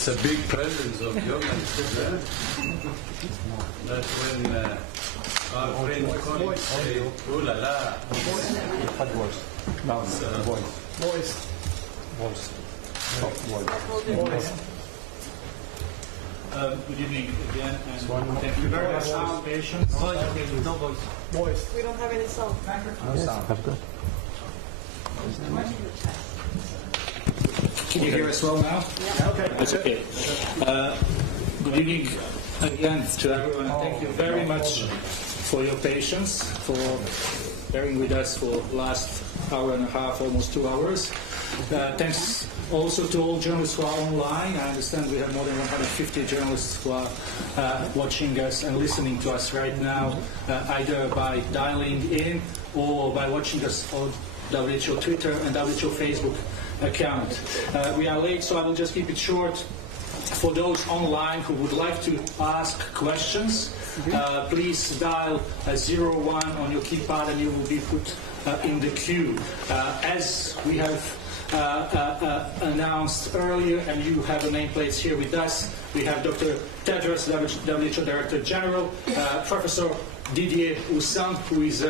It's a big presence of journalists there. That when our friend colleagues say, "Oh la la," good evening again, and thank you very much for your patience. No voice. We don't have any sound. No sound. Can you hear us well now? Yeah. Okay. That's okay. Good evening again to everyone. Thank you very much for your patience, for bearing with us for the last hour and a half, almost 2 hours. Thanks also to all journalists who are online. I understand we have more than 150 journalists who are watching us and listening to us right now, either by dialing in or by watching us on WHO Twitter and WHO Facebook account. We are late, so I will just keep it short. For those online who would like to ask questions, please dial 01 on your keypad and you will be put in the queue. As we have announced earlier, and you have the nameplates here with us, we have Dr. Tedros, WHO Director General, Professor Didier Houssin, who is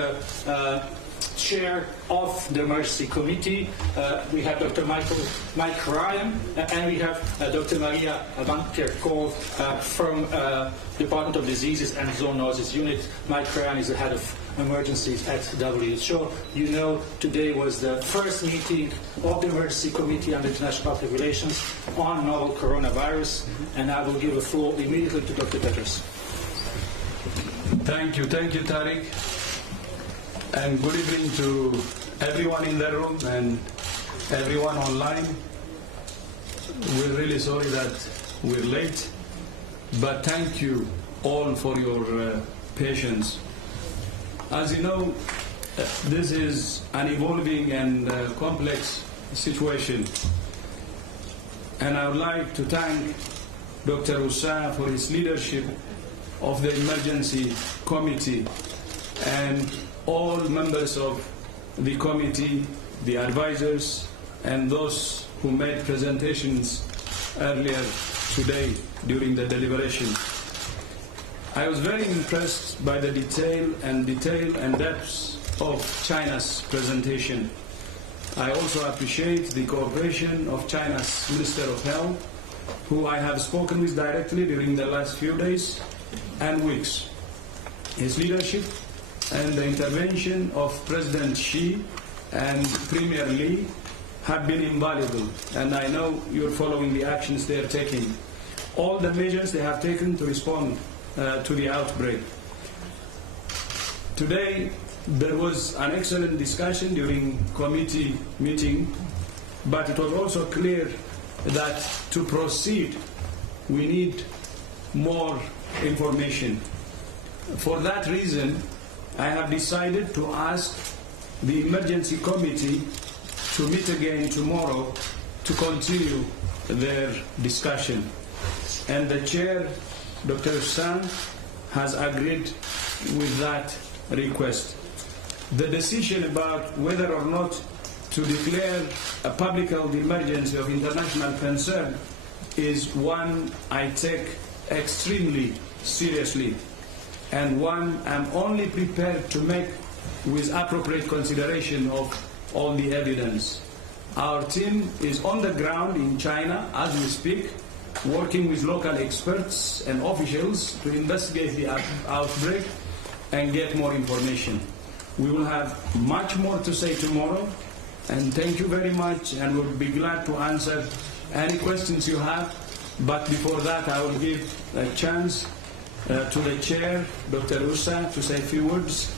Chair of the Emergency Committee. We have Dr. Mike Ryan, and we have Dr. Maria van Kerkhove from Department of Diseases and Zoonoses Unit. Mike Ryan is the head of emergencies at WHO. You know, today was the first meeting of the Emergency Committee on International Public Relations on novel coronavirus, and I will give the floor immediately to Dr. Tedros. Thank you, Tariq. And good evening to everyone in the room and everyone online. We're really sorry that we're late, but thank you all for your patience. As you know, this is an evolving and complex situation. And I would like to thank Dr. Houssin for his leadership of the Emergency Committee and all members of the committee, the advisors, and those who made presentations earlier today during the deliberation. I was very impressed by the detail and depth of China's presentation. I also appreciate the cooperation of China's Minister of Health, who I have spoken with directly during the last few days and weeks. His leadership and the intervention of President Xi and Premier Li have been invaluable, and I know you're following the actions they are taking. All the measures they have taken to respond to the outbreak. Today, there was an excellent discussion during committee meeting, but it was also clear that to proceed, we need more information. For that reason, I have decided to ask the Emergency Committee to meet again tomorrow to continue their discussion. And the Chair, Dr. Houssin, has agreed with that request. The decision about whether or not to declare a public health emergency of international concern is one I take extremely seriously, and one I'm only prepared to make with appropriate consideration of all the evidence. Our team is on the ground in China as we speak, working with local experts and officials to investigate the outbreak and get more information. We will have much more to say tomorrow, and thank you very much, and we'll be glad to answer any questions you have. But before that, I will give a chance to the Chair, Dr. Houssin, to say a few words,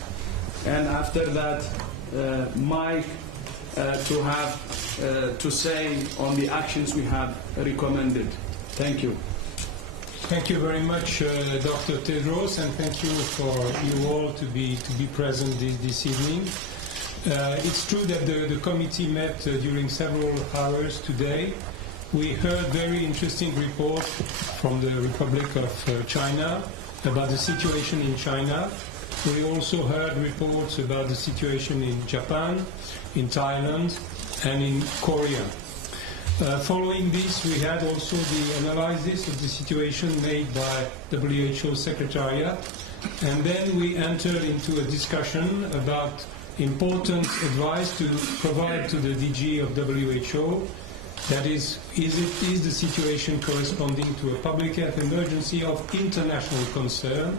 and after that, Mike to have to say on the actions we have recommended. Thank you. Thank you very much, Dr. Tedros, and thank you for you all to be present this evening. It's true that the committee met during several hours today. We heard very interesting reports from the Republic of China about the situation in China. We also heard reports about the situation in Japan, in Thailand, and in Korea. Following this, we had also the analysis of the situation made by WHO Secretariat, and then we entered into a discussion about important advice to provide to the DG of WHO. That is the situation corresponding to a public health emergency of international concern,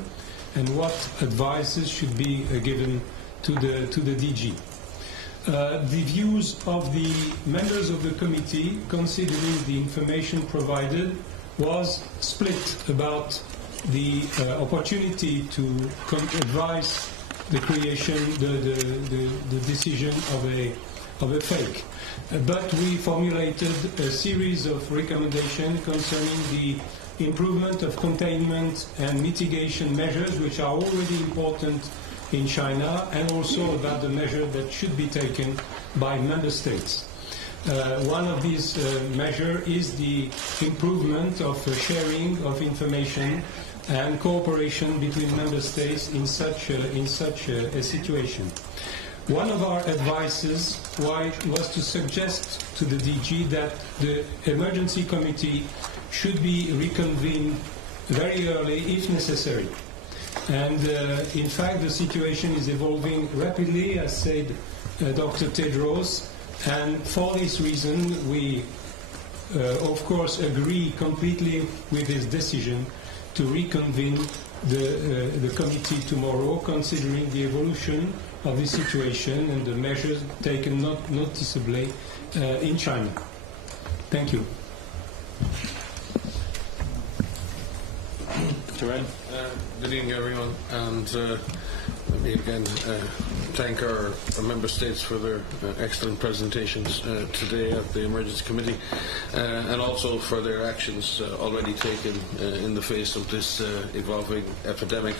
and what advices should be given to the DG. The views of the members of the committee, considering the information provided, was split about the opportunity to advise the creation, the decision of a PHEIC. But we formulated a series of recommendations concerning the improvement of containment and mitigation measures, which are already important in China, and also about the measure that should be taken by member states. One of these measures is the improvement of sharing of information and cooperation between member states in such a situation. One of our advices was to suggest to the DG that the emergency committee should be reconvened very early if necessary. And in fact, the situation is evolving rapidly, as said Dr. Tedros, and for this reason we of course agree completely with his decision to reconvene the committee tomorrow, considering the evolution of the situation and the measures taken noticeably in China. Thank you. Good evening, everyone, and let me again thank our member states for their excellent presentations today at the Emergency Committee, and also for their actions already taken in the face of this evolving epidemic.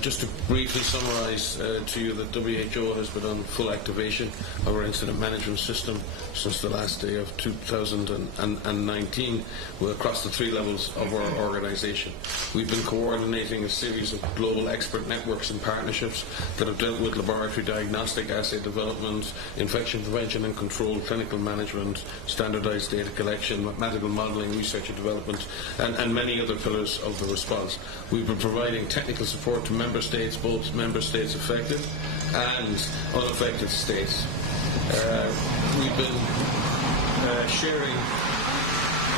Just to briefly summarise to you that WHO has been on full activation of our incident management system since the last day of 2019 across the three levels of our organisation. We've been coordinating a series of global expert networks and partnerships that have dealt with laboratory diagnostic, assay development, infection prevention and control, clinical management, standardised data collection, mathematical modelling, research and development, and many other pillars of the response. We've been providing technical support to member states, both member states affected and unaffected states. We've been sharing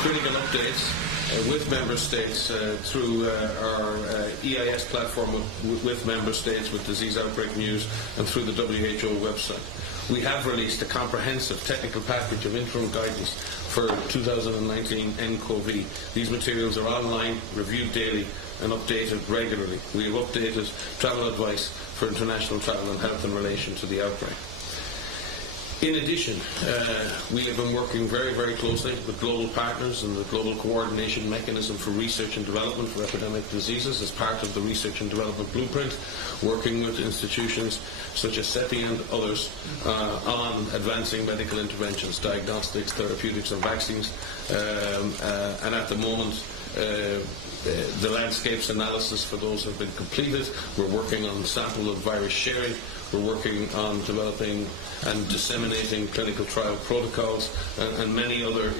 critical updates with member states through our EIS platform with member states, with disease outbreak news, and through the WHO website. We have released a comprehensive technical package of interim guidance for 2019 nCoV. These materials are online, reviewed daily, and updated regularly. We have updated travel advice for international travel and health in relation to the outbreak. In addition, we have been working very, very closely with global partners and the Global Coordination Mechanism for Research and Development for Epidemic Diseases as part of the Research and Development Blueprint, working with institutions such as CEPI and others on advancing medical interventions, diagnostics, therapeutics and vaccines. And at the moment, the landscapes analysis for those have been completed. We're working on sample and virus sharing. We're working on developing and disseminating clinical trial protocols and many other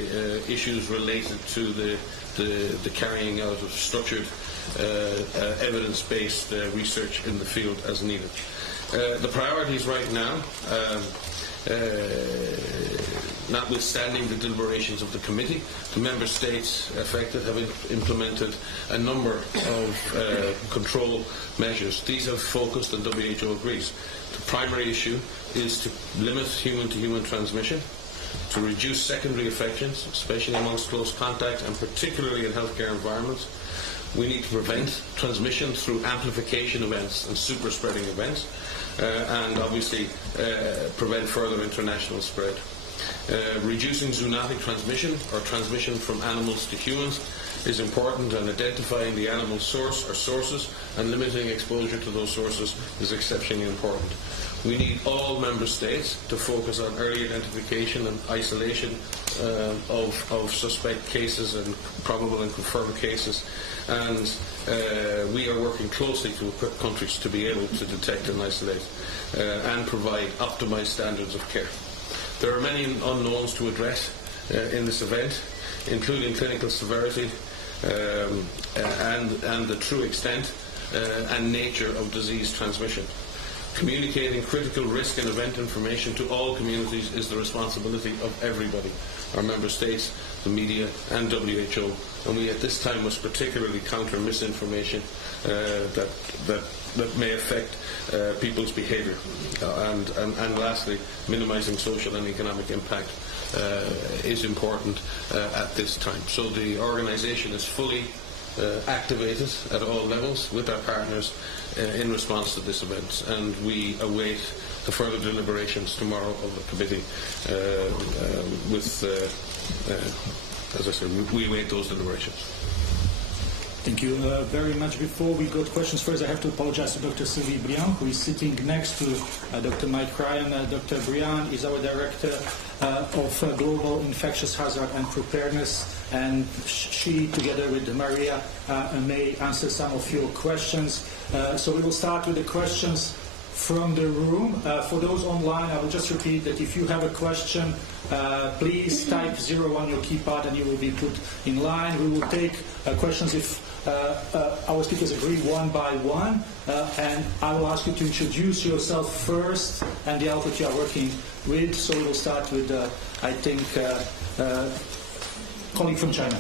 issues related to the carrying out of structured evidence-based research in the field as needed. The priorities right now, notwithstanding the deliberations of the committee, the member states affected have implemented a number of control measures. These have focused, and WHO agrees. The primary issue is to limit human-to-human transmission, to reduce secondary infections, especially amongst close contacts and particularly in healthcare environments. We need to prevent transmission through amplification events and super spreading events, and obviously prevent further international spread. Reducing zoonotic transmission, or transmission from animals to humans, is important, and identifying the animal source or sources and limiting exposure to those sources is exceptionally important. We need all member states to focus on early identification and isolation of suspect cases and probable and confirmed cases, and we are working closely to equip countries to be able to detect and isolate and provide optimized standards of care. There are many unknowns to address, in this event, including clinical severity and the true extent and nature of disease transmission. Communicating critical risk and event information to all communities is the responsibility of everybody, our member states, the media and WHO, and we at this time must particularly counter misinformation that may affect people's behaviour. And lastly, minimising social and economic impact is important at this time. So the organisation is fully activated at all levels with our partners in response to this event, and we await the further deliberations tomorrow of the committee as I said, we await those deliberations. Thank you very much. Before we go to questions, first I have to apologize to Dr. Sylvie Briand, who is sitting next to Dr. Mike Ryan. Dr. Briand is our Director of Global Infectious Hazard and Preparedness, and she, together with Maria, may answer some of your questions. So we will start with the questions from the room. For those online, I will just repeat that if you have a question, please type 0 on your keypad and you will be put in line. We will take questions if our speakers agree one by one, and I will ask you to introduce yourself first and the outlet you are working with. So we will start with, I think, colleague from China.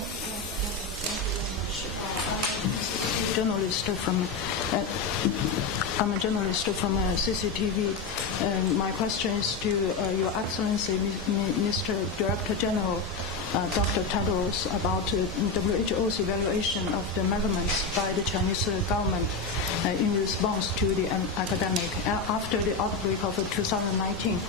I'm a journalist from CCTV. My question is to Your Excellency, Mr. Director General, Dr. Tedros, about WHO's evaluation of the measurements by the Chinese government in response to the epidemic. After the outbreak of the 2019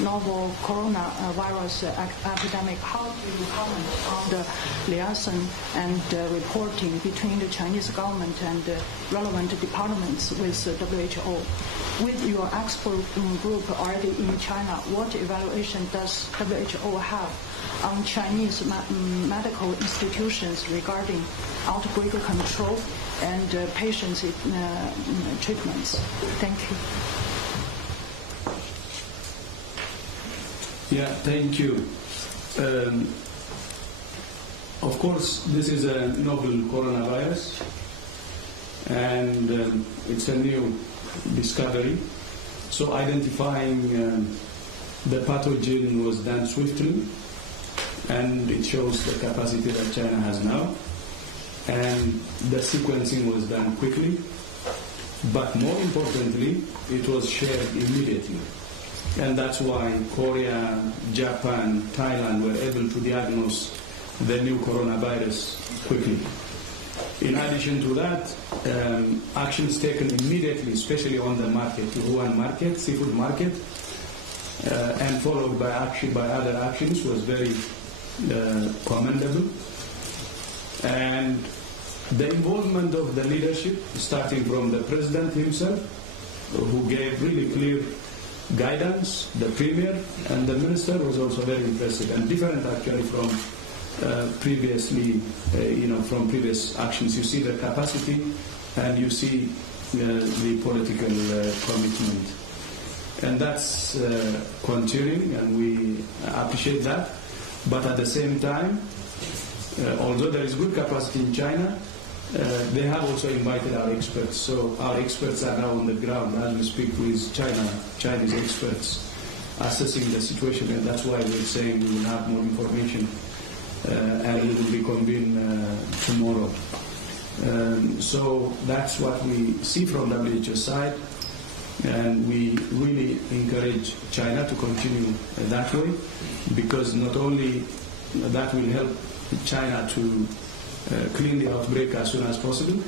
novel coronavirus epidemic, how do you comment on the liaison and reporting between the Chinese government and relevant departments with WHO? With your expert group already in China, what evaluation does WHO have on Chinese medical institutions regarding outbreak control and patients' treatments? Thank you. Yeah, thank you. Of course, this is a novel coronavirus, and it's a new discovery. So identifying the pathogen was done swiftly, and it shows the capacity that China has now. And the sequencing was done quickly, but more importantly, it was shared immediately. And that's why Korea, Japan, Thailand were able to diagnose the new coronavirus quickly. In addition to that, actions taken immediately, especially on the market, the Wuhan market, seafood market, and followed by other actions was very commendable. And the involvement of the leadership, starting from the president himself, who gave really clear guidance, the premier and the minister, was also very impressive and different actually from previously, from previous actions. You see the capacity and you see the political commitment. And that's continuing, and we appreciate that. But at the same time, although there is good capacity in China, they have also invited our experts. So our experts are now on the ground as we speak with Chinese experts assessing the situation, and that's why we're saying we will have more information and it will be convened tomorrow. So that's what we see from WHO side, and we really encourage China to continue that way, because not only that will help China to clean the outbreak as soon as possible,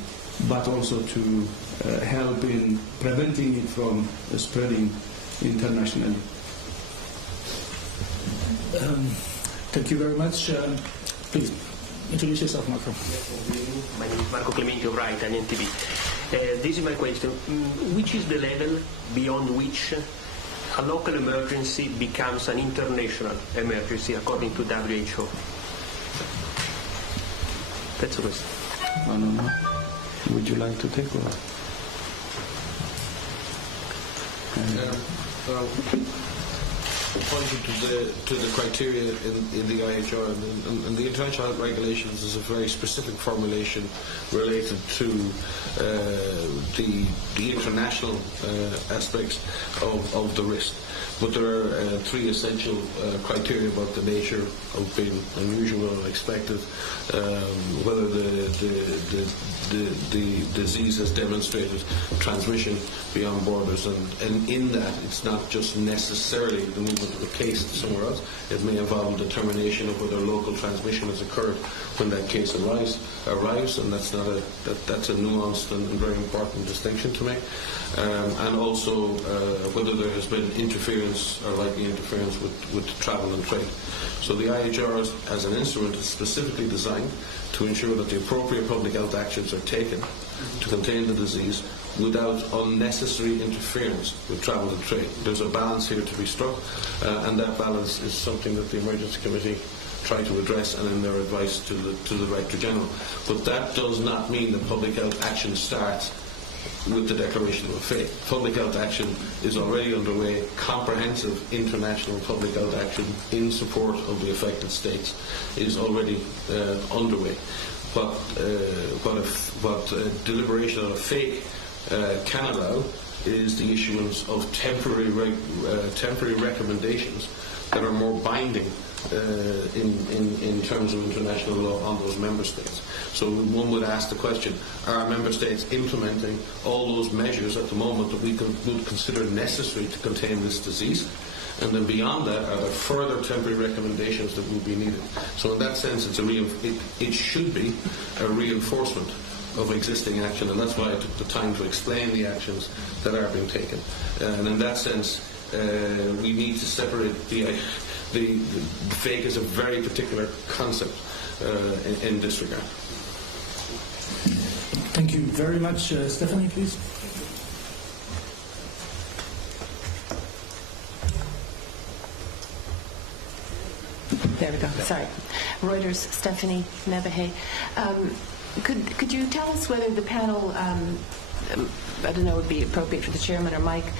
but also to help in preventing it from spreading internationally. Thank you very much. Please introduce yourself, Marco. My name is Marco Clementi of Right and NTV. This is my question. Which is the level beyond which a local emergency becomes an international emergency according to WHO? That's the question. I don't know. Would you like to take over? pointed to the criteria in the IHR, and the international health regulations is a very specific formulation related to the international aspects of the risk. But there are three essential criteria about the nature of being unusual or unexpected, whether the disease has demonstrated transmission beyond borders, and in that it's not just necessarily the movement of the case somewhere else. It may involve determination of whether local transmission has occurred when that case arrives, and that's a nuanced and very important distinction to make. And also whether there has been interference or likely interference with travel and trade. So the IHR as an instrument is specifically designed to ensure that the appropriate public health actions are taken to contain the disease without unnecessary interference with travel and trade. There's a balance here to be struck, and that balance is something that the Emergency Committee try to address and in their advice to the Director General. But that does not mean that public health action starts with the declaration of faith. Public health action is already underway. Comprehensive international public health action in support of the affected states is already underway. What deliberation on a PHEIC can allow is the issuance of temporary recommendations that are more binding in terms of international law on those member states. So one would ask the question, are member states implementing all those measures at the moment that we would consider necessary to contain this disease? And then beyond that, are there further temporary recommendations that will be needed? So in that sense, it should be a reinforcement of existing action, and that's why I took the time to explain the actions that are being taken. And in that sense, we need to separate the PHEIC is a very particular concept in this regard. Thank you very much. Stephanie, please. There we go. Sorry. Reuters, Stephanie Nebahay. Could you tell us whether the panel, I don't know, would be appropriate for the chairman or Mike,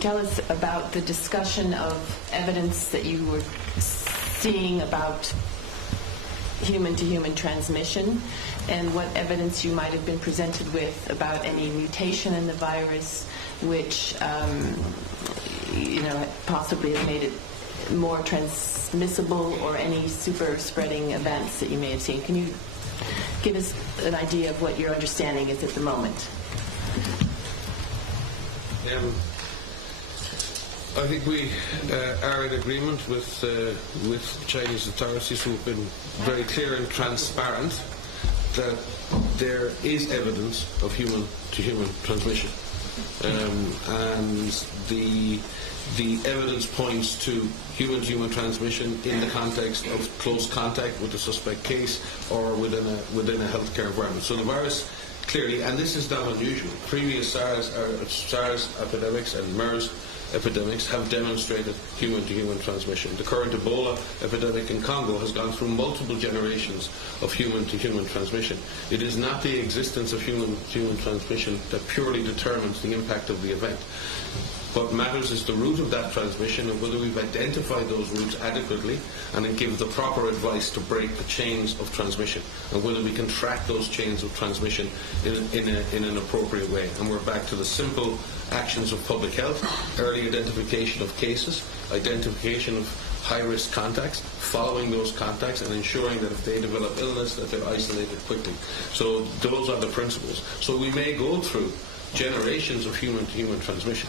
tell us about the discussion of evidence that you were seeing about human-to-human transmission, and what evidence you might have been presented with about any mutation in the virus which possibly have made it more transmissible, or any super spreading events that you may have seen. Can you give us an idea of what your understanding is at the moment? I think we are in agreement with Chinese authorities, who have been very clear and transparent that there is evidence of human-to-human transmission, and the evidence points to human-to-human transmission in the context of close contact with the suspect case or within a healthcare environment. So the virus clearly, and this is not unusual, previous SARS epidemics and MERS epidemics have demonstrated human-to-human transmission. The current Ebola epidemic in Congo has gone through multiple generations of human-to-human transmission. It is not the existence of human-to-human transmission that purely determines the impact of the event. What matters is the route of that transmission, and whether we've identified those routes adequately and then give the proper advice to break the chains of transmission, and whether we can track those chains of transmission in an appropriate way. And we're back to the simple actions of public health: early identification of cases, identification of high-risk contacts, following those contacts, and ensuring that if they develop illness, that they're isolated quickly. So those are the principles. So we may go through generations of human-to-human transmission.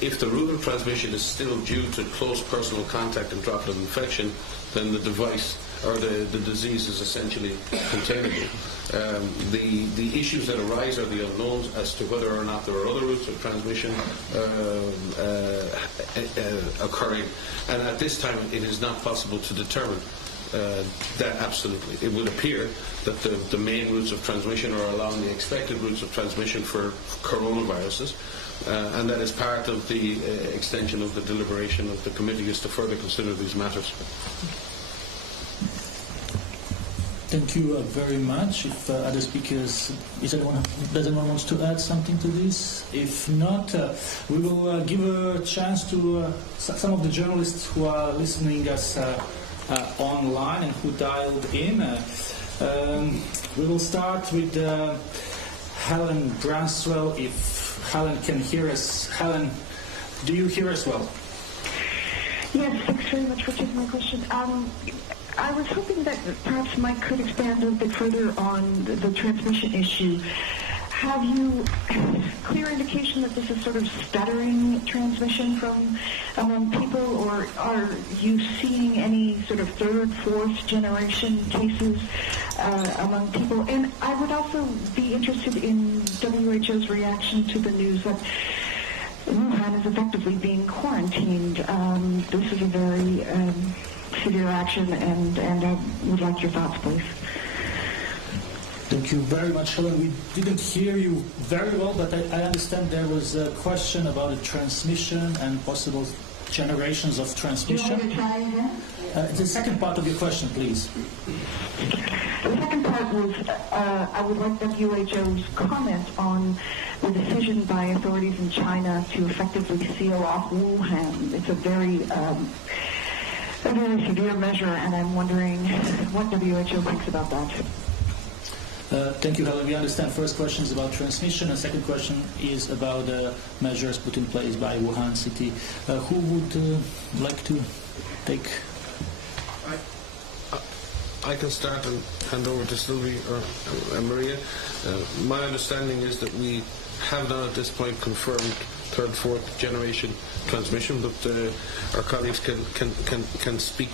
If the route of transmission is still due to close personal contact and droplet infection, then the device or the disease is essentially containable. The issues that arise are the unknowns as to whether or not there are other routes of transmission occurring, and at this time it is not possible to determine that absolutely. It would appear that the main routes of transmission are along the expected routes of transmission for coronaviruses, and that is part of the extension of the deliberation of the committee, is to further consider these matters. Thank you very much. If other speakers, does anyone wants to add something to this? If not, we will give a chance to some of the journalists who are listening us online and who dialed in. We will start with Helen Branswell, if Helen can hear us. Helen, do you hear us well? Yes, thanks very much for taking my question. I was hoping that perhaps Mike could expand a bit further on the transmission issue. Have you clear indication that this is sort of stuttering transmission from among people, or are you seeing any sort of third, fourth generation cases among people? And I would also be interested in WHO's reaction to the news that Wuhan is effectively being quarantined. This is a very severe action, and I would like your thoughts, please. Thank you very much, Helen. We didn't hear you very well, but I understand there was a question about the transmission and possible generations of transmission. Do you want me to try again? The second part of your question, please. The second part was I would like WHO's comment on the decision by authorities in China to effectively seal off Wuhan. It's a very severe measure, and I'm wondering what WHO thinks about that. Thank you, Helen. We understand first question is about transmission, and second question is about measures put in place by Wuhan city. Who would like to take? I can start and hand over to Sylvie or Maria. My understanding is that we have not at this point confirmed third, fourth generation transmission, but our colleagues can speak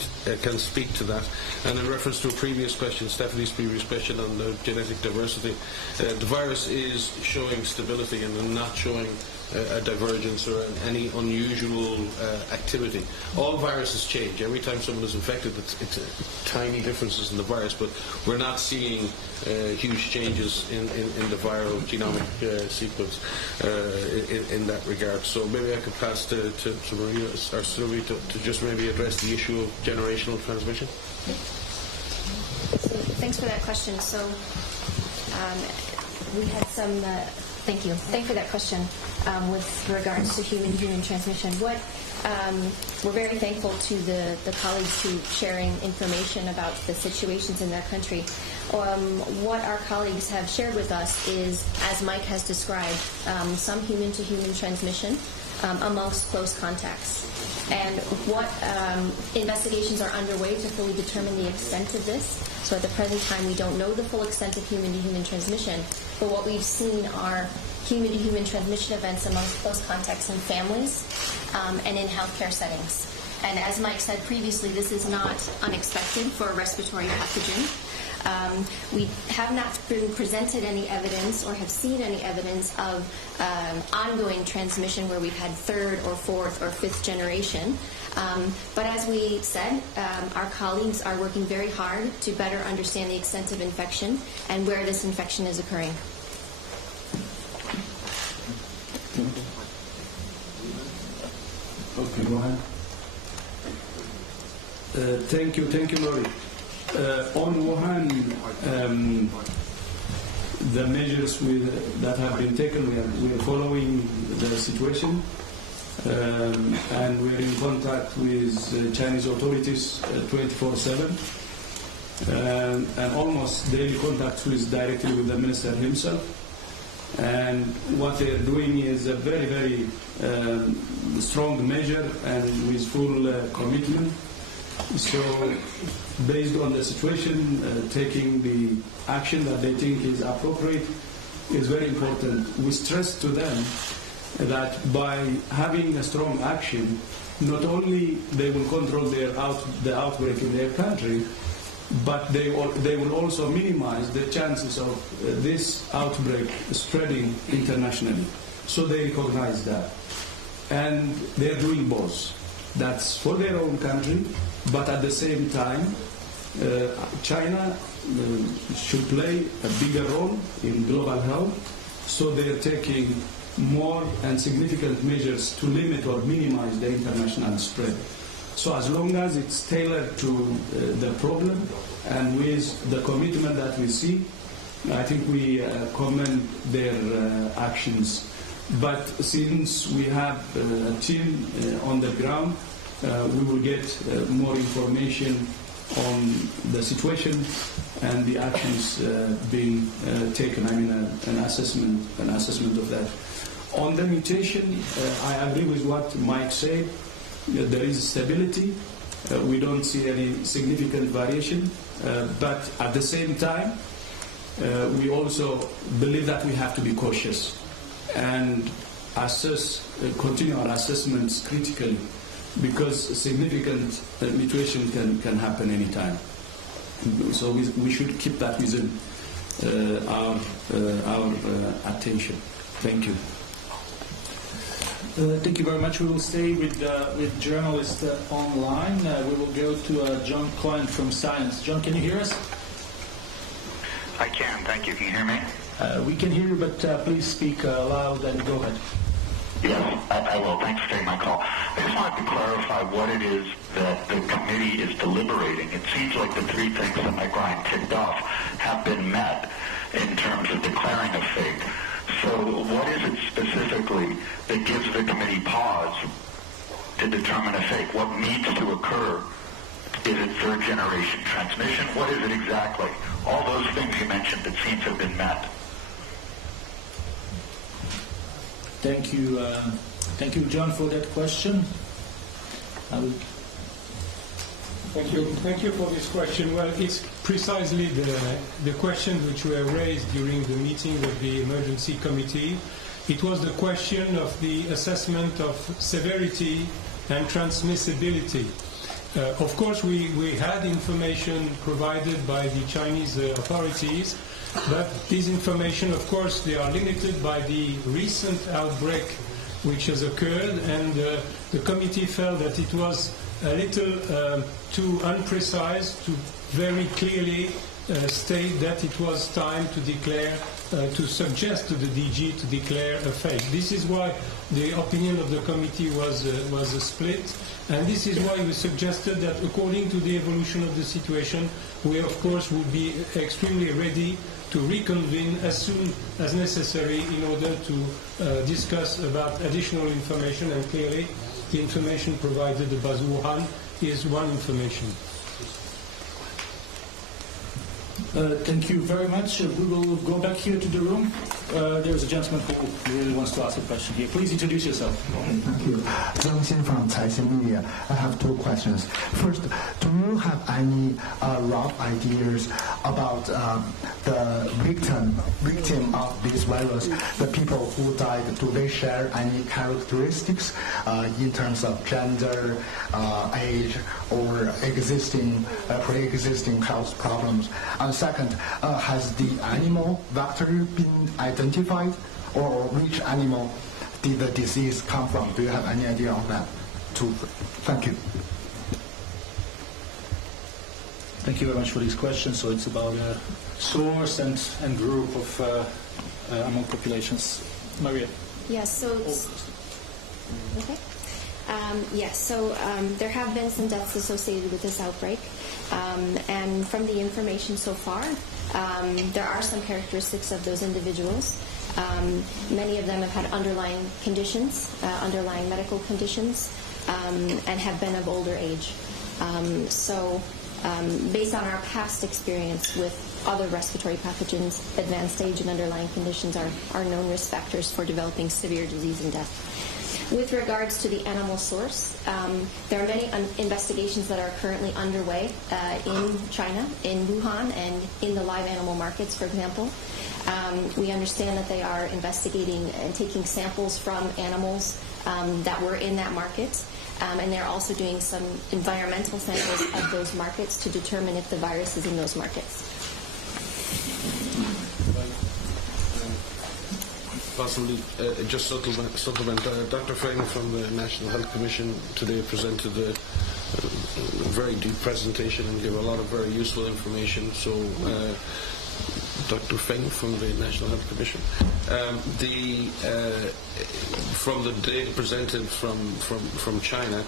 to that. And in reference to a previous question, Stephanie's previous question on the genetic diversity, the virus is showing stability and not showing a divergence or any unusual activity. All viruses change. Every time someone is infected, it's tiny differences in the virus, but we're not seeing huge changes in the viral genomic sequence in that regard. So maybe I could pass to Maria or Sylvie to just maybe address the issue of generational transmission. So thanks for that question. So we had some. Thank you. Thank you for that question with regards to human-to-human transmission. We're very thankful to the colleagues who sharing information about the situations in their country. What our colleagues have shared with us is, as Mike has described, some human-to-human transmission amongst close contacts. And what investigations are underway to fully determine the extent of this. So at the present time, we don't know the full extent of human-to-human transmission, but what we've seen are human-to-human transmission events amongst close contacts in families and in healthcare settings. And as Mike said previously, this is not unexpected for a respiratory pathogen. We have not been presented any evidence or have seen any evidence of ongoing transmission where we've had third or fourth or fifth generation. But as we said, our colleagues are working very hard to better understand the extent of infection and where this infection is occurring. Okay, go ahead. Thank you, Laurie. On Wuhan, the measures that have been taken, we are following the situation, and we are in contact with Chinese authorities 24/7, and almost daily contact directly with the minister himself. And what they are doing is a very, very strong measure and with full commitment. So based on the situation, taking the action that they think is appropriate is very important. We stress to them that by having a strong action, not only they will control the outbreak in their country, but they will also minimize the chances of this outbreak spreading internationally. So they recognize that. And they're doing both. That's for their own country, but at the same time, China should play a bigger role in global health, so they're taking more and significant measures to limit or minimize the international spread. So as long as it's tailored to the problem and with the commitment that we see, I think we commend their actions. But since we have a team on the ground, we will get more information on the situation and the actions being taken. I mean, an assessment of that. On the mutation, I agree with what Mike said. There is stability. We don't see any significant variation. But at the same time, we also believe that we have to be cautious and continue our assessments critically, because significant mutation can happen anytime. So we should keep that within our attention. Thank you. Thank you very much. We will stay with journalists online. We will go to John Coyne from Science. John, can you hear us? I can. Thank you. Can you hear me? We can hear you, but please speak loud and go ahead. Yes, I will. Thanks for taking my call. I just wanted to clarify what it is that the committee is deliberating. It seems like the three things that Mike Ryan ticked off have been met in terms of declaring a PHEIC. So what is it specifically that gives the committee pause to determine a PHEIC? What needs to occur? Is it third-generation transmission? What is it exactly? All those things you mentioned, it seems, have been met. Thank you, John, for that question. Thank you for this question. Well, it's precisely the question which were raised during the meeting of the emergency committee. It was the question of the assessment of severity and transmissibility. Of course, we had information provided by the Chinese authorities, but this information, of course, they are limited by the recent outbreak which has occurred, and the committee felt that it was a little too imprecise to very clearly state that it was time to declare, to suggest to the DG to declare a PHEIC. This is why the opinion of the committee was a split, and this is why we suggested that according to the evolution of the situation, we of course would be extremely ready to reconvene as soon as necessary in order to discuss about additional information, and clearly the information provided about Wuhan is one information. Thank you very much. We will go back here to the room. There's a gentleman who really wants to ask a question here. Please introduce yourself. Thank you. Zhang Xin from Caixin Media. I have two questions. First, do you have any rough ideas about the victim of this virus, the people who died? Do they share any characteristics in terms of gender, age, or pre-existing health problems? And second, has the animal vector been identified, or which animal did the disease come from? Do you have any idea on that? Thank you. Thank you very much for these questions. So it's about source and group of among populations. Maria. Yes. So okay. Yes. So there have been some deaths associated with this outbreak. And from the information so far, there are some characteristics of those individuals. Many of them have had underlying conditions, underlying medical conditions, and have been of older age. Based on our past experience with other respiratory pathogens, advanced age and underlying conditions are known risk factors for developing severe disease and death. With regards to the animal source, there are many investigations that are currently underway in China, in Wuhan, and in the live animal markets, for example. We understand that they are investigating and taking samples from animals that were in that market, and they're also doing some environmental samples of those markets to determine if the virus is in those markets. Possibly, just supplement. Dr. Feng from the National Health Commission today presented a very deep presentation and gave a lot of very useful information. So Dr. Feng from the National Health Commission. From the data presented from China,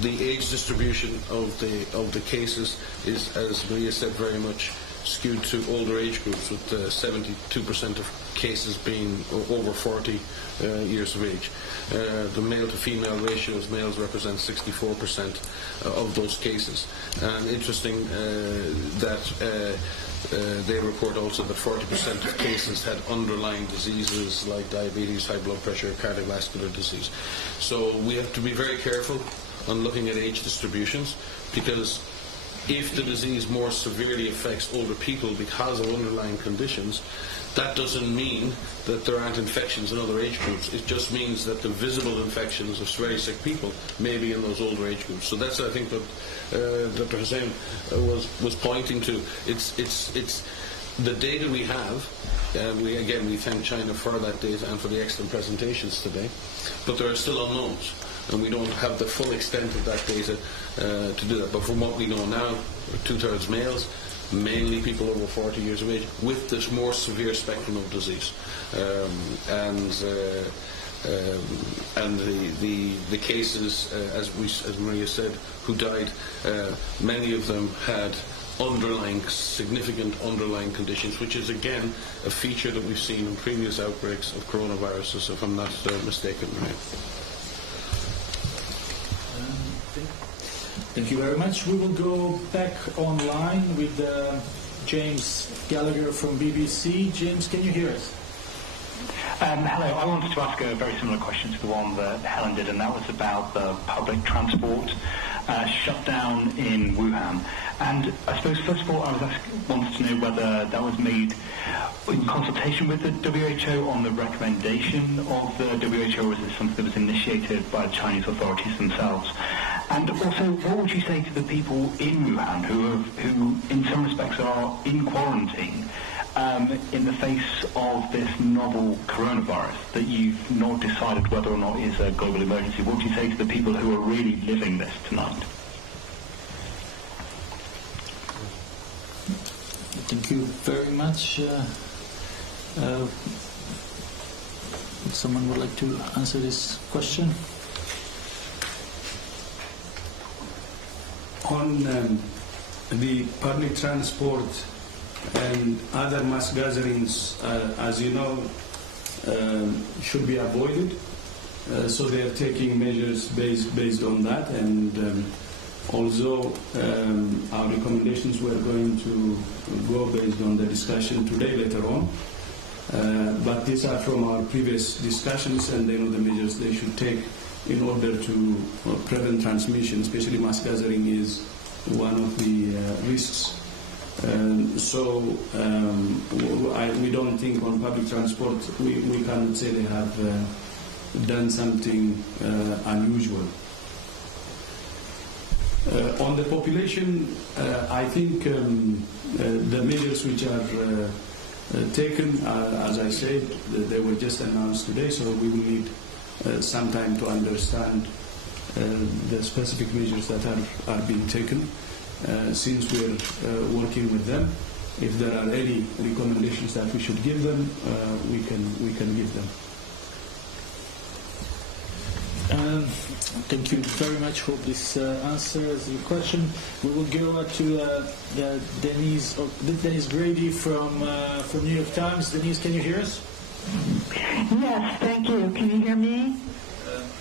the age distribution of the cases is, as Maria said, very much skewed to older age groups, with 72% of cases being over 40 years of age. The male to female ratios, males represent 64% of those cases. And interesting that they report also that 40% of cases had underlying diseases like diabetes, high blood pressure, cardiovascular disease. So we have to be very careful on looking at age distributions, because if the disease more severely affects older people because of underlying conditions, that doesn't mean that there aren't infections in other age groups. It just means that the visible infections of very sick people may be in those older age groups. So that's, I think, what Dr. Hussain was pointing to. It's the data we have. We thank China for that data and for the excellent presentations today. But there are still unknowns, and we don't have the full extent of that data to do that. But from what we know now, 2/3 males, mainly people over 40 years of age, with this more severe spectrum of disease. And the cases, as Maria said, who died, many of them had significant underlying conditions, which is again a feature that we've seen in previous outbreaks of coronaviruses, if I'm not mistaken. Right? Thank you very much. We will go back online with James Gallagher from BBC. James, can you hear us? Hello. I wanted to ask a very similar question to the one that Helen did, and that was about the public transport shutdown in Wuhan. And I suppose, first of all, I wanted to know whether that was made in consultation with the WHO on the recommendation of the WHO, or is it something that was initiated by the Chinese authorities themselves? And also, what would you say to the people in Wuhan who in some respects, are in quarantine in the face of this novel coronavirus that you've not decided whether or not is a global emergency? What would you say to the people who are really living this tonight? Thank you very much. If someone would like to answer this question? On the public transport and other mass gatherings, as you know, should be avoided. So they are taking measures based on that. And although our recommendations were going to go based on the discussion today later on, but these are from our previous discussions, and they know the measures they should take in order to prevent transmission, especially mass gathering is one of the risks. We don't think on public transport we cannot say they have done something unusual. On the population, I think the measures which are taken, as I said, they were just announced today, so we will need some time to understand the specific measures that are being taken. Since we're working with them, if there are any recommendations that we should give them, we can give them. Thank you very much for this answer to your question. We will go to Denise Grady from New York Times. Denise, can you hear us? Yes, thank you. Can you hear me?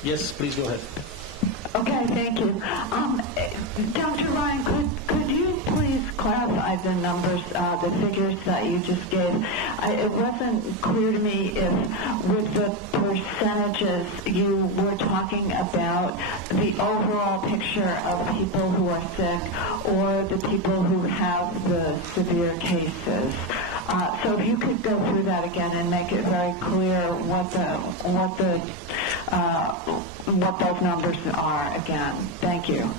Yes, please go ahead. Okay, thank you. Dr. Ryan, could you please clarify the numbers, the figures that you just gave? It wasn't clear to me if with the percentages you were talking about the overall picture of people who are sick or the people who have the severe cases. So if you could go through that again and make it very clear what those numbers are again. Thank you.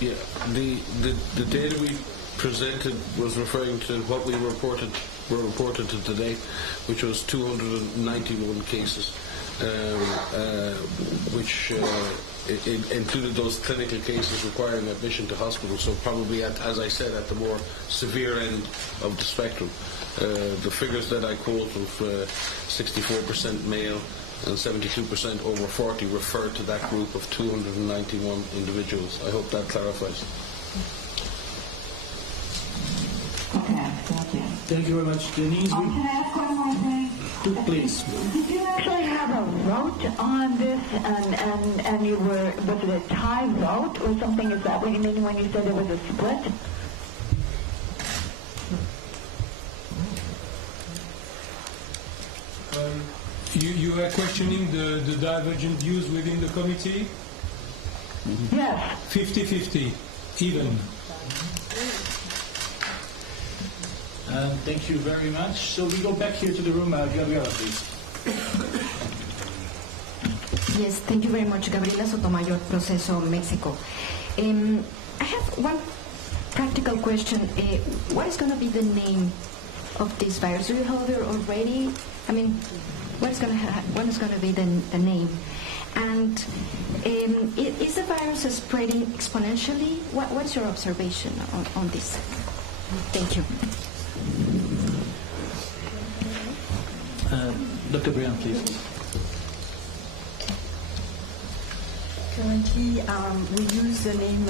Yeah, the data we presented was referring to what were reported to today, which was 291 cases. which included those clinical cases requiring admission to hospital, so probably, as I said, at the more severe end of the spectrum. The figures that I quote of 64% male and 72% over 40 refer to that group of 291 individuals. I hope that clarifies. Okay, thank you. Thank you very much, Denise. Can I ask one more thing? Please. Did you actually have a vote on this, and you were, was it a tie vote or something? Is that what you mean when you said there was a split? You are questioning the divergent views within the committee? Yes. 50-50, even. Thank you very much. So we go back here to the room. Gabriela, please. Yes, thank you very much, Gabriela Sotomayor, Proceso, Mexico. I have one practical question. What is going to be the name of this virus? Do you have it already? I mean, what is going to be the name? And is the virus spreading exponentially? What's your observation on this? Thank you. Dr. Brian, please. Currently, we use the name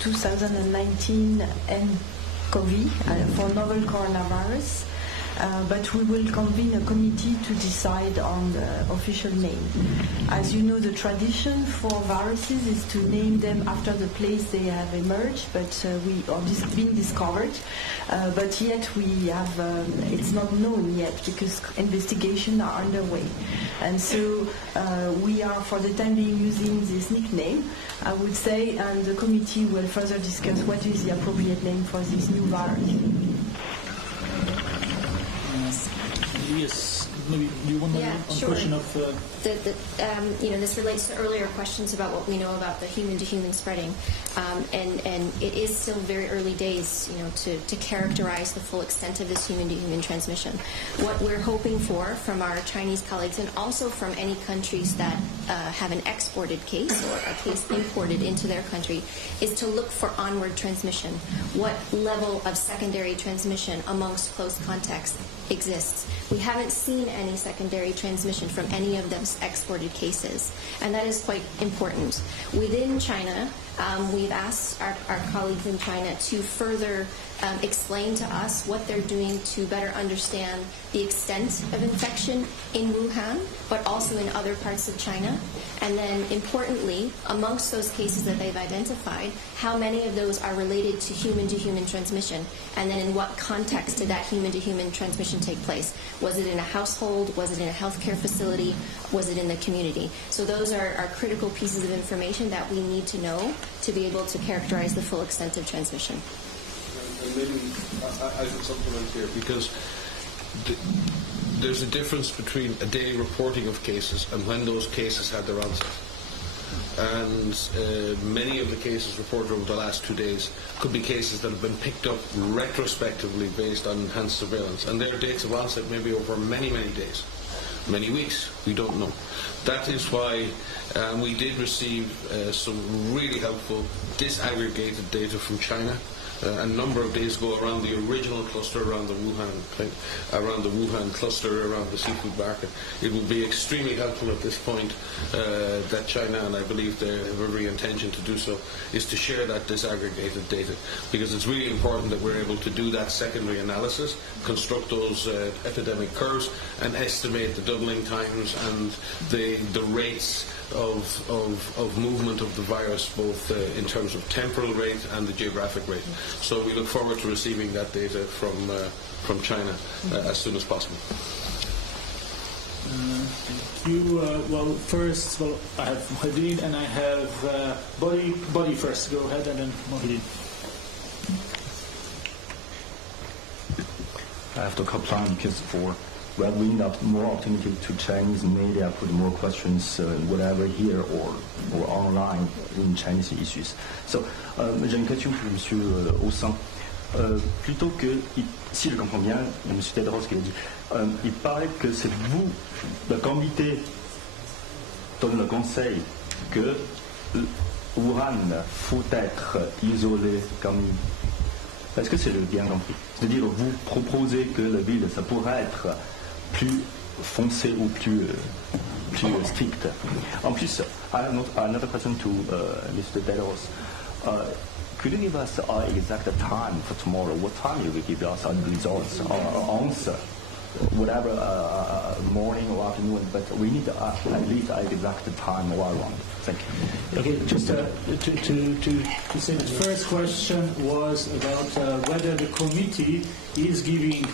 2019 nCoV for novel coronavirus, but we will convene a committee to decide on the official name. As you know, the tradition for viruses is to name them after the place they have emerged, but been discovered. But yet we have, it's not known yet because investigations are underway. And so we are for the time being using this nickname, I would say, and the committee will further discuss what is the appropriate name for this new virus. Yes, maybe you want to sure. question of this relates to earlier questions about what we know about the human-to-human spreading, and it is still very early days, to characterize the full extent of this human-to-human transmission. What we're hoping for from our Chinese colleagues, and also from any countries that have an exported case or a case imported into their country, is to look for onward transmission. What level of secondary transmission amongst close contacts exists? We haven't seen any secondary transmission from any of those exported cases, and that is quite important. Within China, we've asked our colleagues in China to further explain to us what they're doing to better understand the extent of infection in Wuhan, but also in other parts of China. And then, importantly, amongst those cases that they've identified, how many of those are related to human-to-human transmission, and then in what context did that human-to-human transmission take place? Was it in a household? Was it in a healthcare facility? Was it in the community? So those are critical pieces of information that we need to know to be able to characterize the full extent of transmission. And maybe I should supplement here, because there's a difference between a daily reporting of cases and when those cases had their onset. And many of the cases reported over the last 2 days could be cases that have been picked up retrospectively based on enhanced surveillance. And their dates of onset may be over many, many days, many weeks, we don't know. That is why we did receive some really helpful disaggregated data from China a number of days ago around the original cluster around the Wuhan cluster around the seafood market. It will be extremely helpful at this point that China, and I believe they have every intention to do so, is to share that disaggregated data, because it's really important that we're able to do that secondary analysis, construct those epidemic curves, and estimate the doubling times and the rates of movement of the virus, both in terms of temporal rate and the geographic rate. So we look forward to receiving that data from China as soon as possible. Thank you. First, I have Mohideen and I have Body first. Go ahead, and then Mohideen. I have to comply because we need more opportunity to Chinese media put more questions, whatever here or online in Chinese issues. So, j'ai une question pour Monsieur Aussin. Plutôt que, si je comprends bien, Monsieur Tedros qui a dit, il paraît que c'est vous, le comité donne le conseil que Wuhan faut être isolé comme... Est-ce que c'est le bien compris? C'est-à-dire vous proposez que la ville, ça pourrait être plus foncé ou plus strict. En plus, I have another question to Mr. Tedros. Could you give us an exact time for tomorrow? What time you will give us our results or answer? Whatever, morning or afternoon, but we need at least an exact time or around. Thank you. Okay, just to say the first question was about whether the committee is giving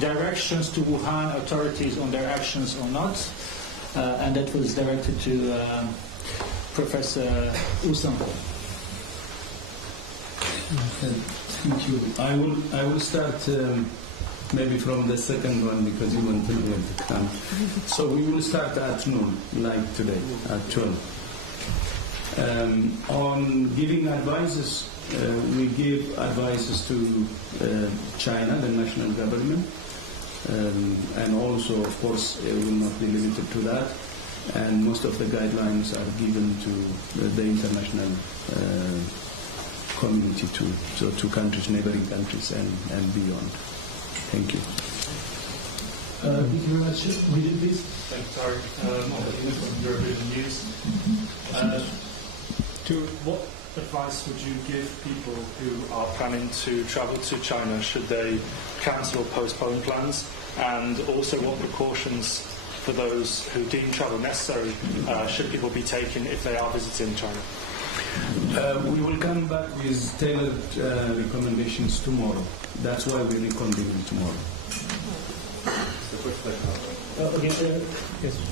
directions to Wuhan authorities on their actions or not, and that was directed to Professor Usam. Thank you. I will start maybe from the second one because you want to come. So we will start at noon, like today, at 12. On giving advices, we give advices to China, the national government, and also, of course, it will not be limited to that. And most of the guidelines are given to the international community too, so to countries, neighboring countries, and beyond. Thank you. Thank you very much. Will you please? Sorry, from Eurovision News. What advice would you give people who are planning to travel to China should they cancel or postpone plans? And also what precautions for those who deem travel necessary should people be taking if they are visiting China? We will come back with tailored recommendations tomorrow. That's why we reconvene tomorrow.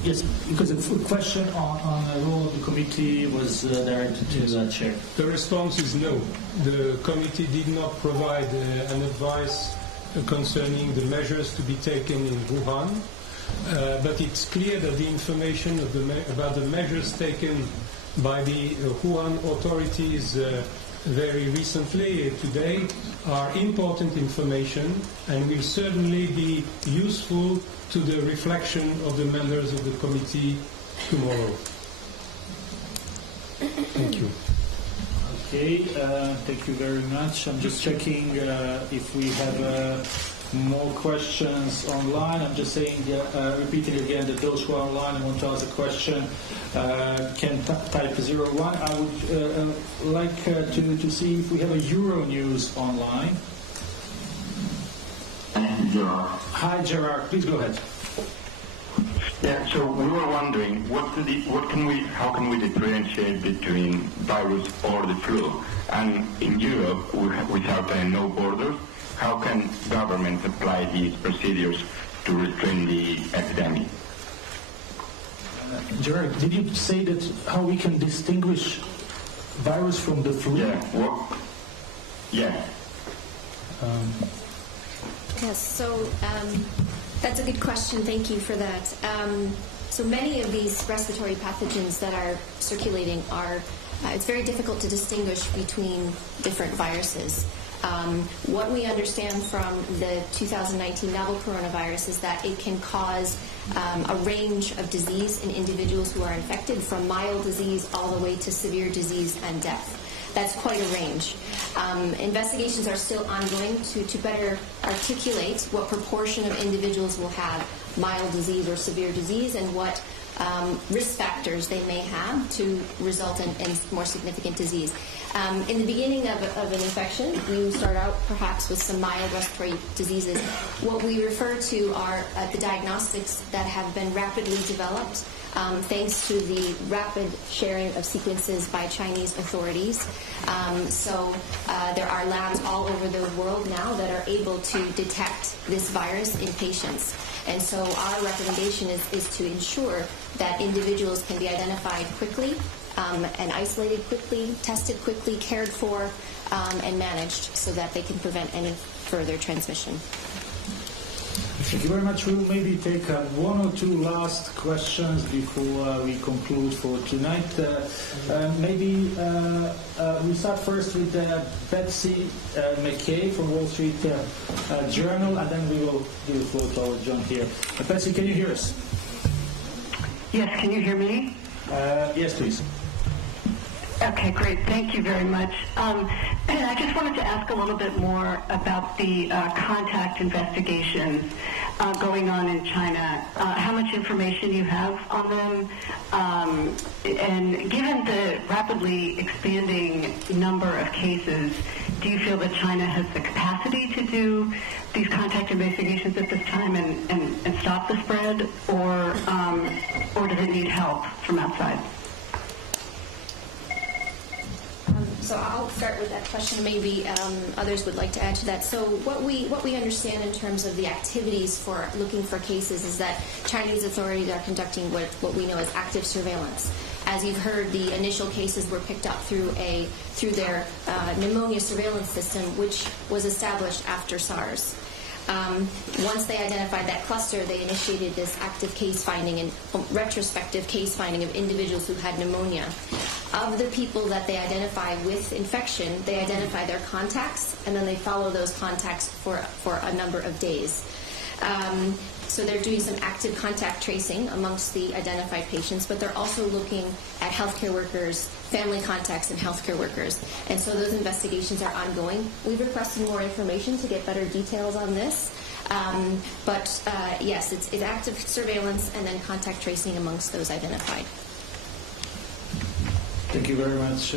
Yes, because the question on the role of the committee was directed to the chair. The response is no. The committee did not provide an advice concerning the measures to be taken in Wuhan, but it's clear that the information about the measures taken by the Wuhan authorities very recently, today, are important information and will certainly be useful to the reflection of the members of the committee tomorrow. Thank you. Okay, thank you very much. I'm just checking if we have more questions online. I'm just saying, repeating again, that those who are online and want to ask a question can type 01. I would like to see if we have a Euronews online. Hi, Gerard. Please go ahead. Yeah, so we were wondering, how can we differentiate between virus or the flu? And in Europe, without no borders, how can governments apply these procedures to restrain the epidemic? Gerard, did you say that how we can distinguish virus from the flu? Yeah. Yes, so that's a good question. Thank you for that. So many of these respiratory pathogens that are circulating are, it's very difficult to distinguish between different viruses. What we understand from the 2019 novel coronavirus is that it can cause a range of disease in individuals who are infected, from mild disease all the way to severe disease and death. That's quite a range. Investigations are still ongoing to better articulate what proportion of individuals will have mild disease or severe disease and what risk factors they may have to result in more significant disease. In the beginning of an infection, we start out perhaps with some mild respiratory diseases. What we refer to are the diagnostics that have been rapidly developed thanks to the rapid sharing of sequences by Chinese authorities. So there are labs all over the world now that are able to detect this virus in patients. And so our recommendation is to ensure that individuals can be identified quickly and isolated quickly, tested quickly, cared for, and managed so that they can prevent any further transmission. Thank you very much. We'll maybe take one or two last questions before we conclude for tonight. Maybe we start first with Betsy McKay from Wall Street Journal, and then we will give the floor to our John here. Betsy, can you hear us? Yes, can you hear me? Yes, please. Okay, great. Thank you very much. I just wanted to ask a little bit more about the contact investigations going on in China. How much information you have on them, and given the rapidly expanding number of cases, do you feel that China has the capacity to do these contact investigations at this time and stop the spread, or does it need help from outside? So I'll start with that question. Maybe others would like to add to that. So what we understand in terms of the activities for looking for cases is that Chinese authorities are conducting what we know as active surveillance. As you've heard, the initial cases were picked up through their pneumonia surveillance system, which was established after SARS. Once they identified that cluster, they initiated this active case finding and retrospective case finding of individuals who had pneumonia. Of the people that they identify with infection, they identify their contacts, and then they follow those contacts for a number of days. So they're doing some active contact tracing amongst the identified patients, but they're also looking at healthcare workers, family contacts, and healthcare workers. And so those investigations are ongoing. We've requested more information to get better details on this. But yes, it's active surveillance and then contact tracing amongst those identified. Thank you very much,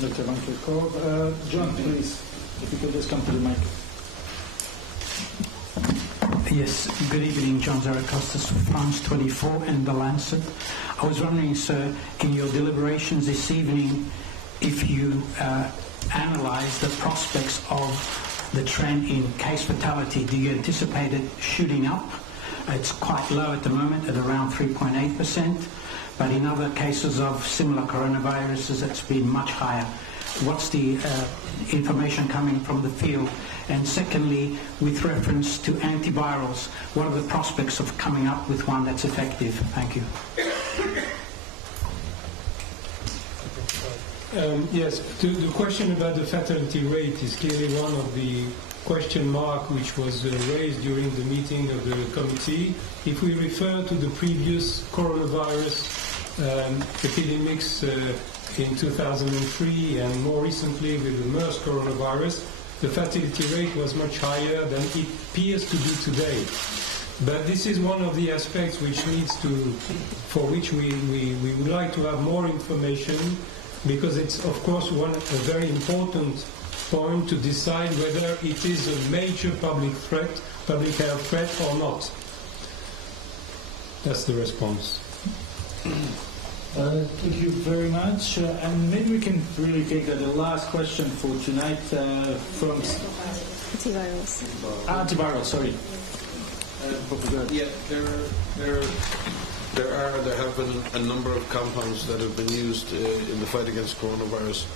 Dr. Van Kerkhove. John, please, if you could just come to the mic. Yes, good evening, John Zaracostas, France 24 and The Lancet. I was wondering, sir, in your deliberations this evening, if you analysed the prospects of the trend in case fatality. Do you anticipate it shooting up? It's quite low at the moment at around 3.8%, but in other cases of similar coronaviruses it's been much higher. What's the information coming from the field? And secondly, with reference to antivirals, what are the prospects of coming up with one that's effective? Thank you. Yes, the question about the fatality rate is clearly one of the question mark which was raised during the meeting of the committee. If we refer to the previous coronavirus epidemics in 2003 and more recently with the MERS coronavirus, the fatality rate was much higher than it appears to be today. But this is one of the aspects which needs to, for which we would like to have more information, because it's of course a very important point to decide whether it is a major public health threat or not. That's the response. Thank you very much. And maybe we can really take the last question for tonight from... Antivirals. Antivirals, sorry. Yeah, there have been a number of compounds that have been used in the fight against coronavirus,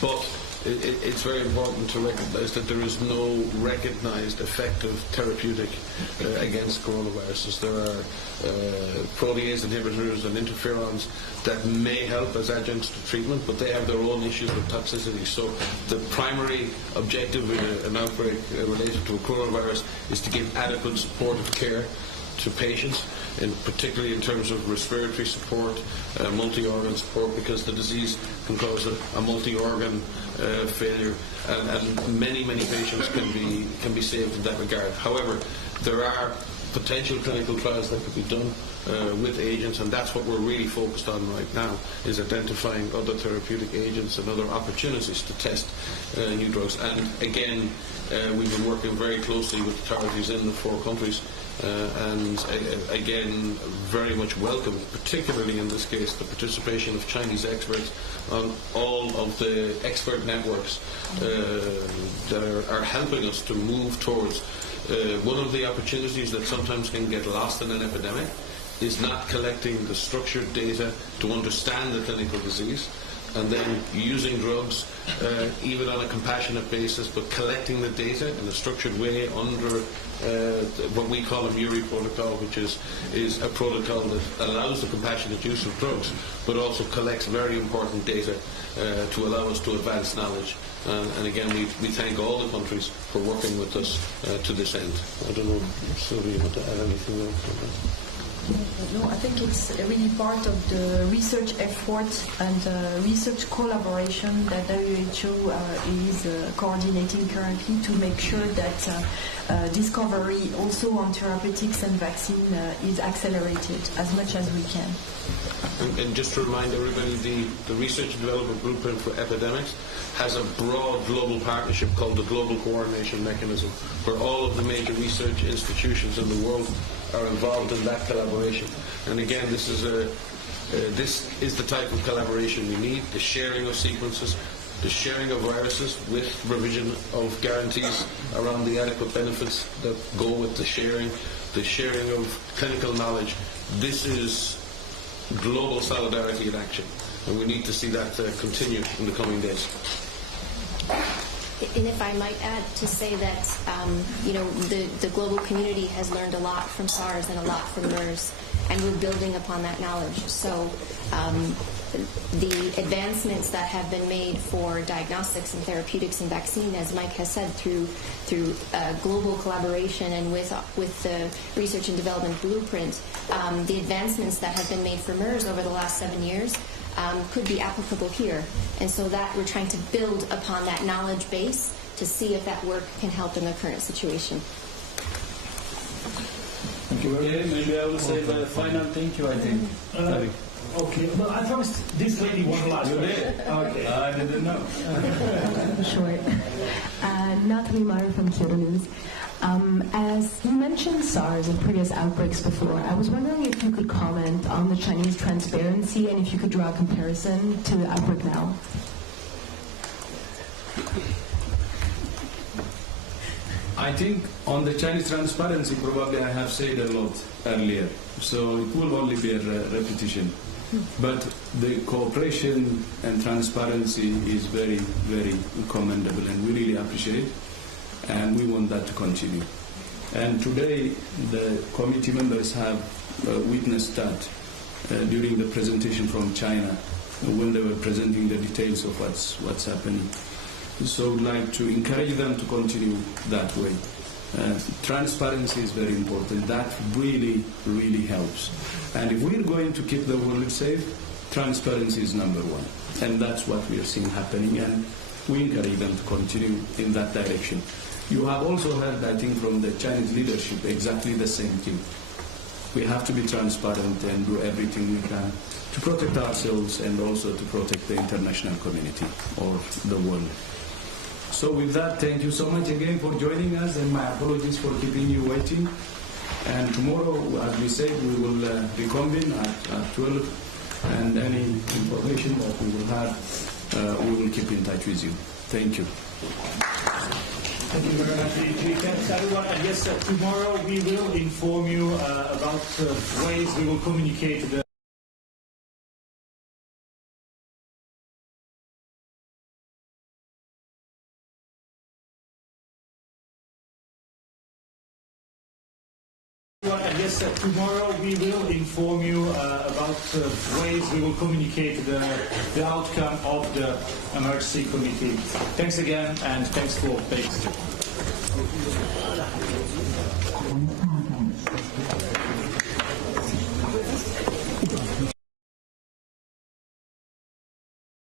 but it's very important to recognize that there is no recognized effective therapeutic against coronaviruses. There are protease inhibitors and interferons that may help as adjuncts to treatment, but they have their own issues with toxicity. So the primary objective in an outbreak related to a coronavirus is to give adequate supportive care to patients, and particularly in terms of respiratory support, multi-organ support, because the disease can cause a multi-organ failure, and many patients can be saved in that regard. However, there are potential clinical trials that could be done with agents, and that's what we're really focused on right now, is identifying other therapeutic agents and other opportunities to test new drugs. And again, we've been working very closely with authorities in the 4 countries, and again, very much welcome, particularly in this case, the participation of Chinese experts on all of the expert networks that are helping us to move towards one of the opportunities that sometimes can get lost in an epidemic is not collecting the structured data to understand the clinical disease, and then using drugs even on a compassionate basis, but collecting the data in a structured way under what we call a MURI protocol, which is a protocol that allows the compassionate use of drugs, but also collects very important data to allow us to advance knowledge. And again, we thank all the countries for working with us to this end. I don't know, Sylvia, you want to add anything else? No, I think it's really part of the research effort and research collaboration that WHO is coordinating currently to make sure that discovery also on therapeutics and vaccine is accelerated as much as we can. And just to remind everybody, the Research and Development Blueprint for Epidemics has a broad global partnership called the Global Coordination Mechanism, where all of the major research institutions in the world are involved in that collaboration. And again, this is the type of collaboration we need: the sharing of sequences, the sharing of viruses with provision of guarantees around the adequate benefits that go with the sharing of clinical knowledge. This is global solidarity in action, and we need to see that continue in the coming days. And if I might add to say that, the global community has learned a lot from SARS and a lot from MERS, and we're building upon that knowledge. So the advancements that have been made for diagnostics and therapeutics and vaccine, as Mike has said, through global collaboration and with the Research and Development Blueprint, the advancements that have been made for MERS over the last 7 years could be applicable here. And so that we're trying to build upon that knowledge base to see if that work can help in the current situation. Thank you. Okay, maybe I will say the final thank you, I think. Okay, well, I promised this lady one last question. Okay. I didn't know. Sure. Natalie Meyer from Kyoto News. As you mentioned SARS and previous outbreaks before, I was wondering if you could comment on the Chinese transparency and if you could draw a comparison to the outbreak now. I think on the Chinese transparency, probably I have said a lot earlier, so it will only be a repetition. But the cooperation and transparency is very, very commendable, and we really appreciate, and we want that to continue. And today, the committee members have witnessed that during the presentation from China, when they were presenting the details of what's happening. So I would like to encourage them to continue that way. Transparency is very important. That really, really helps. And if we're going to keep the world safe, transparency is number one. And that's what we are seeing happening, and we encourage them to continue in that direction. You have also heard, I think, from the Chinese leadership exactly the same thing. We have to be transparent and do everything we can to protect ourselves and also to protect the international community or the world. So with that, thank you so much again for joining us, and my apologies for keeping you waiting. And tomorrow, as we said, we will reconvene at 12, and any information that we will have, we will keep in touch with you. Thank you. Thank you very much. Thanks, everyone. And yes, tomorrow we will inform you about ways we will communicate the Yes, tomorrow we will inform you about ways we will communicate the outcome of the emergency committee. Thanks again, and thanks for participating.